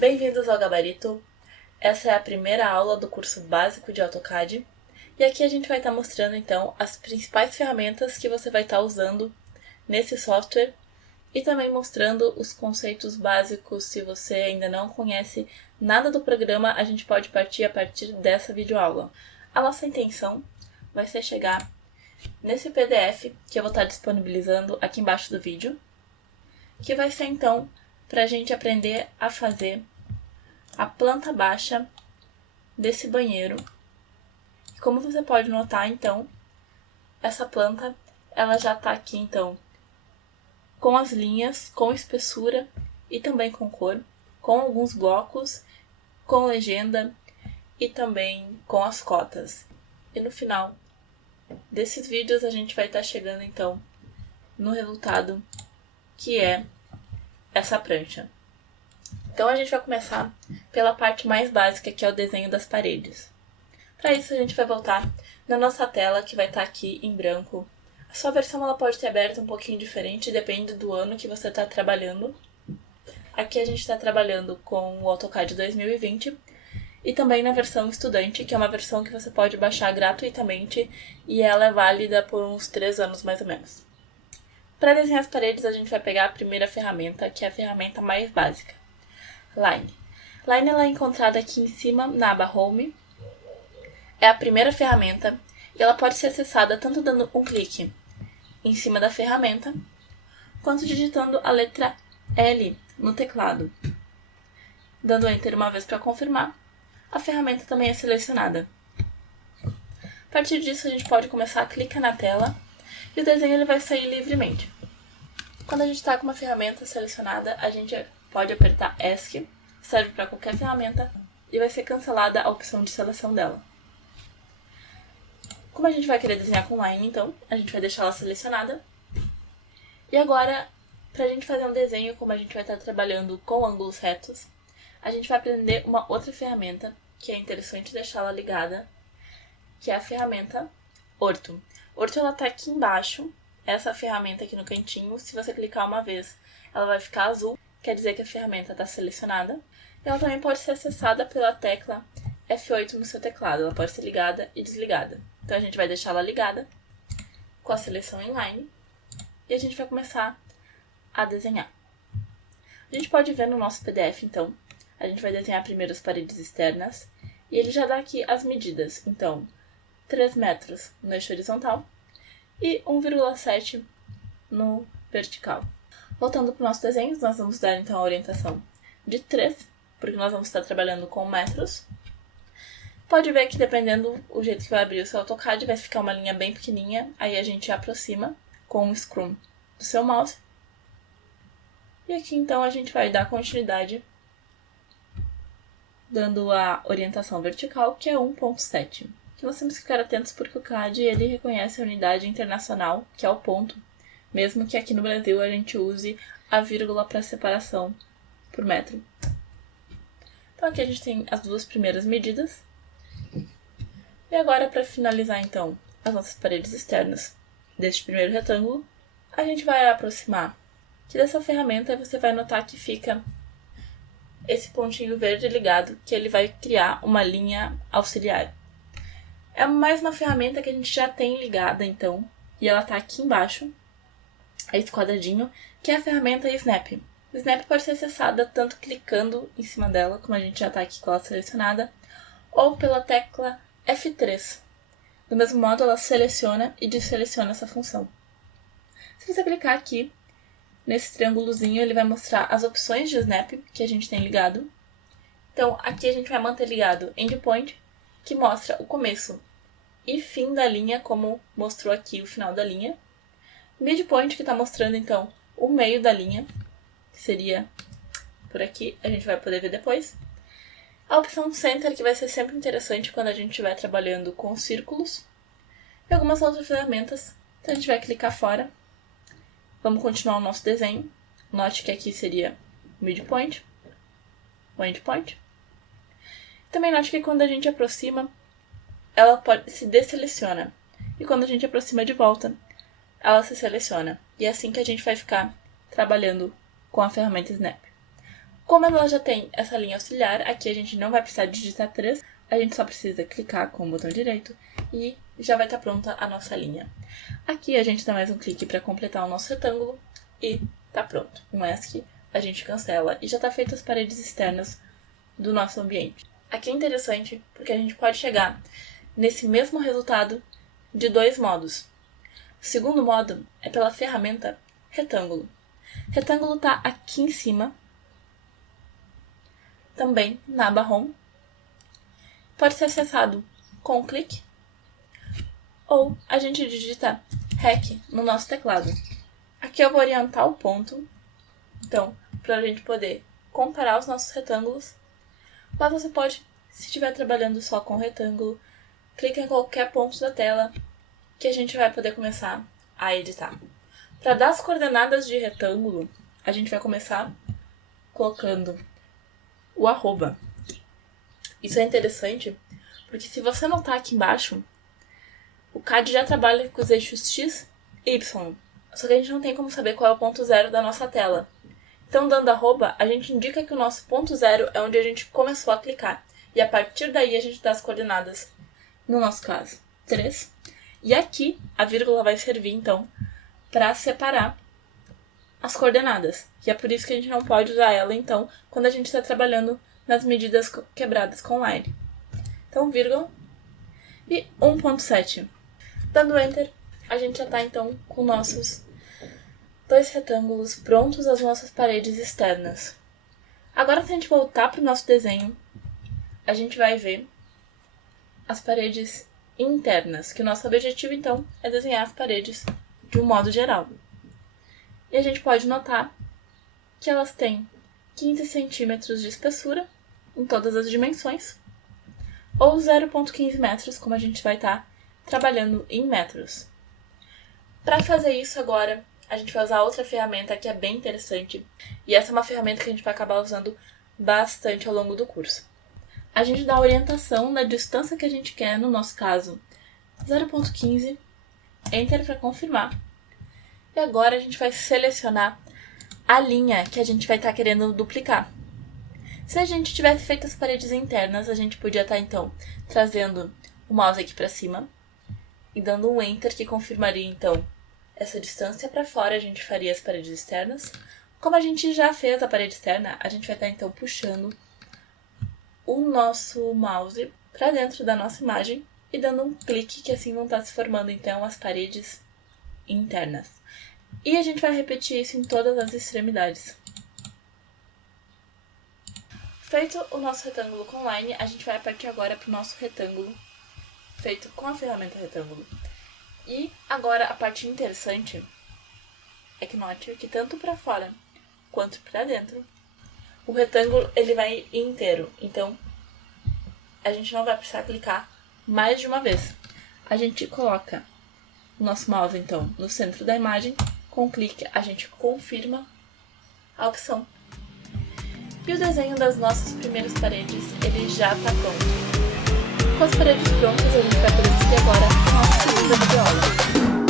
Bem-vindos ao Gabarito. Essa é a primeira aula do curso básico de AutoCAD e aqui a gente vai estar mostrando então as principais ferramentas que você vai estar usando nesse software e também mostrando os conceitos básicos. Se você ainda não conhece nada do programa, a gente pode partir a partir dessa videoaula. A nossa intenção vai ser chegar nesse PDF que eu vou estar disponibilizando aqui embaixo do vídeo, que vai ser então para a gente aprender a fazer a planta baixa desse banheiro. E como você pode notar, então, essa planta ela já está aqui então com as linhas, com espessura e também com cor, com alguns blocos, com legenda e também com as cotas. E no final desses vídeos a gente vai estar chegando então no resultado que é essa prancha. Então a gente vai começar pela parte mais básica, que é o desenho das paredes. Para isso a gente vai voltar na nossa tela, que vai estar aqui em branco. A sua versão ela pode ter aberto um pouquinho diferente, depende do ano que você está trabalhando. Aqui a gente está trabalhando com o AutoCAD 2020 e também na versão estudante, que é uma versão que você pode baixar gratuitamente e ela é válida por uns 3 anos mais ou menos. Para desenhar as paredes, a gente vai pegar a primeira ferramenta, que é a ferramenta mais básica, Line. Line ela é encontrada aqui em cima na aba Home. É a primeira ferramenta e ela pode ser acessada tanto dando um clique em cima da ferramenta, quanto digitando a letra L no teclado. Dando Enter uma vez para confirmar, a ferramenta também é selecionada. A partir disso, a gente pode começar a clicar na tela e o desenho ele vai sair livremente. Quando a gente está com uma ferramenta selecionada, a gente pode apertar ESC, serve para qualquer ferramenta, e vai ser cancelada a opção de seleção dela. Como a gente vai querer desenhar com Line, então, a gente vai deixar ela selecionada. E agora, para a gente fazer um desenho, como a gente vai estar trabalhando com ângulos retos, a gente vai aprender uma outra ferramenta, que é interessante deixá-la ligada, que é a ferramenta Orto. Orto ela está aqui embaixo, essa ferramenta aqui no cantinho. Se você clicar uma vez, ela vai ficar azul, quer dizer que a ferramenta está selecionada. Ela também pode ser acessada pela tecla F8 no seu teclado, ela pode ser ligada e desligada. Então a gente vai deixar ela ligada com a seleção em Line e a gente vai começar a desenhar. A gente pode ver no nosso PDF, então, a gente vai desenhar primeiro as paredes externas e ele já dá aqui as medidas. Então, 3 metros no eixo horizontal e 1,7 no vertical. Voltando para o nosso desenho, nós vamos dar então a orientação de 3, porque nós vamos estar trabalhando com metros. Pode ver que dependendo do jeito que vai abrir o seu AutoCAD, vai ficar uma linha bem pequenininha, aí a gente aproxima com o scroll do seu mouse. E aqui então a gente vai dar continuidade dando a orientação vertical, que é 1,7. Que nós temos que ficar atentos porque o CAD ele reconhece a unidade internacional, que é o ponto, mesmo que aqui no Brasil a gente use a vírgula para separação por metro. Então aqui a gente tem as duas primeiras medidas. E agora, para finalizar então as nossas paredes externas deste primeiro retângulo, a gente vai aproximar que dessa ferramenta você vai notar que fica esse pontinho verde ligado, que ele vai criar uma linha auxiliar. É mais uma ferramenta que a gente já tem ligada, então, e ela está aqui embaixo, esse quadradinho, que é a ferramenta Snap. O Snap pode ser acessada tanto clicando em cima dela, como a gente já está aqui com ela selecionada, ou pela tecla F3. Do mesmo modo, ela seleciona e deseleciona essa função. Se você clicar aqui, nesse triângulozinho, ele vai mostrar as opções de Snap que a gente tem ligado. Então, aqui a gente vai manter ligado Endpoint, que mostra o começo e fim da linha, como mostrou aqui o final da linha. Midpoint, que está mostrando, então, o meio da linha, que seria por aqui, a gente vai poder ver depois. A opção Center, que vai ser sempre interessante quando a gente estiver trabalhando com círculos. E algumas outras ferramentas, então a gente vai clicar fora. Vamos continuar o nosso desenho. Note que aqui seria o midpoint, o endpoint. Também note que quando a gente aproxima, ela se deseleciona. E quando a gente aproxima de volta, ela se seleciona. E é assim que a gente vai ficar trabalhando com a ferramenta Snap. Como ela já tem essa linha auxiliar, aqui a gente não vai precisar digitar 3, a gente só precisa clicar com o botão direito e já vai estar pronta a nossa linha. Aqui a gente dá mais um clique para completar o nosso retângulo e tá pronto. Um ESC, a gente cancela e já está feito as paredes externas do nosso ambiente. Aqui é interessante porque a gente pode chegar nesse mesmo resultado de 2 modos. O segundo modo é pela ferramenta retângulo. Retângulo está aqui em cima, também na aba Home. Pode ser acessado com um clique ou a gente digita REC no nosso teclado. Aqui eu vou orientar o ponto, então, para a gente poder comparar os nossos retângulos. Mas você pode, se estiver trabalhando só com retângulo, clica em qualquer ponto da tela que a gente vai poder começar a editar. Para dar as coordenadas de retângulo, a gente vai começar colocando o arroba. Isso é interessante, porque se você notar aqui embaixo, o CAD já trabalha com os eixos X e Y, só que a gente não tem como saber qual é o ponto zero da nossa tela. Então, dando arroba, a gente indica que o nosso ponto zero é onde a gente começou a clicar. E a partir daí a gente dá as coordenadas, no nosso caso, 3. E aqui a vírgula vai servir, então, para separar as coordenadas. E é por isso que a gente não pode usar ela, então, quando a gente está trabalhando nas medidas quebradas com line. Então, vírgula e 1.7. Dando Enter, a gente já está, então, com nossos 2 retângulos prontos às nossas paredes externas. Agora, se a gente voltar para o nosso desenho, a gente vai ver as paredes internas, que o nosso objetivo, então, é desenhar as paredes de um modo geral. E a gente pode notar que elas têm 15 centímetros de espessura em todas as dimensões, ou 0,15 metros, como a gente vai estar trabalhando em metros. Para fazer isso agora, a gente vai usar outra ferramenta que é bem interessante, e essa é uma ferramenta que a gente vai acabar usando bastante ao longo do curso. A gente dá a orientação da distância que a gente quer, no nosso caso, 0,15, Enter para confirmar. E agora a gente vai selecionar a linha que a gente vai estar querendo duplicar. Se a gente tivesse feito as paredes internas, a gente podia estar, então, trazendo o mouse aqui para cima e dando um Enter que confirmaria, então, essa distância para fora. A gente faria as paredes externas. Como a gente já fez a parede externa, a gente vai estar, então, puxando o nosso mouse para dentro da nossa imagem e dando um clique, que assim vão estar se formando, então, as paredes internas. E a gente vai repetir isso em todas as extremidades. Feito o nosso retângulo com line, a gente vai partir agora para o nosso retângulo feito com a ferramenta retângulo. E agora a parte interessante é que note que tanto para fora quanto para dentro, o retângulo ele vai inteiro. Então, a gente não vai precisar clicar mais de uma vez. A gente coloca o nosso mouse, então, no centro da imagem. Com um clique, a gente confirma a opção. E o desenho das nossas primeiras paredes, ele já está pronto. Com as paredes prontas, a gente vai poder seguir agora a nossa segunda videoaula.